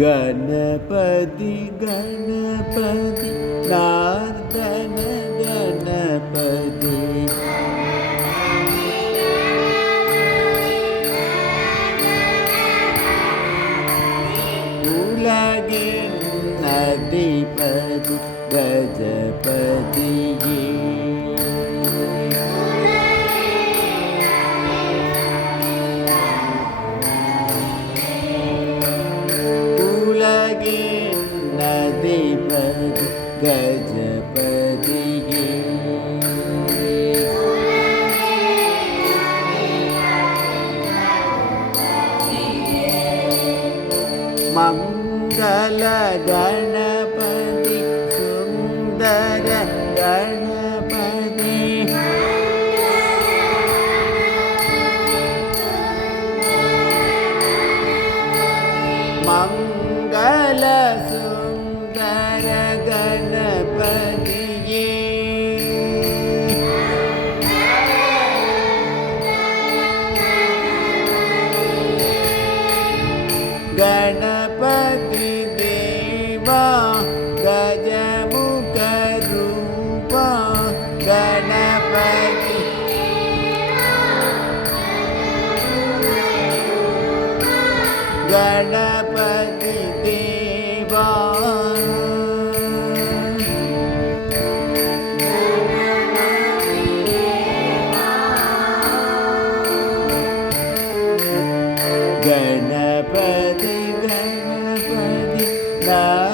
ഗണപതി ഗണപതി നാർദന ഗണപതി. ഉലകെ നദിപതി ഗജപതിയേ. மங்கள கணபதி சுந்தர கணபதி. மங்கள சுந்தர கணபதியே. गणपति देवा गणपति गणपति ना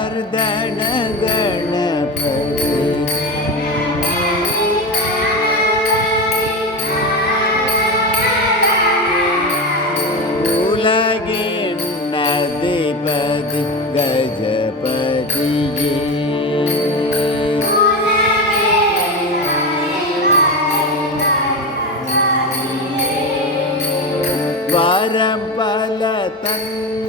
പരബല തന്ന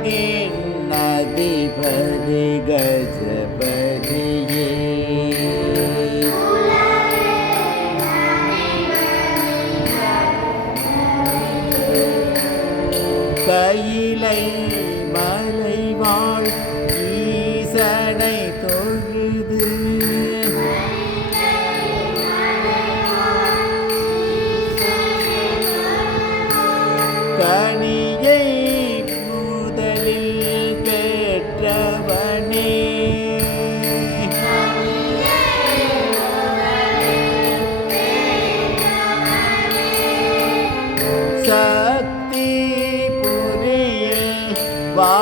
உலகின் அதிபதி கஜபதியே கையிலை மலைவாழ்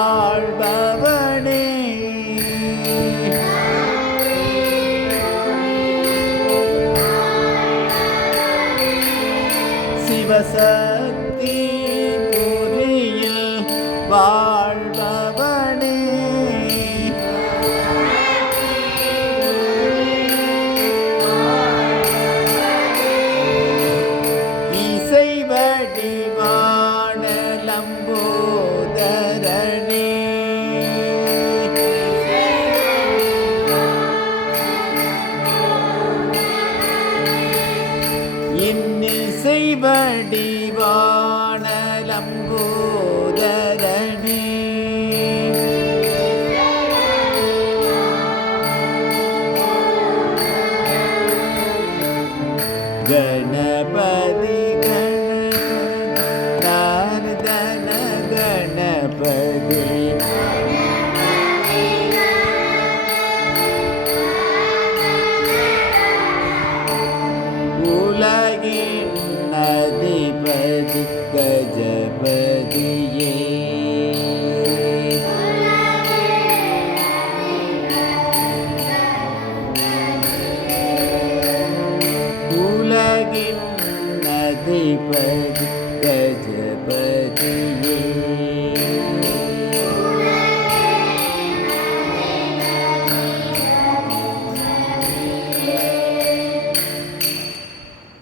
வாழ்பவனே. சிவசக்தி புரியில் Amen.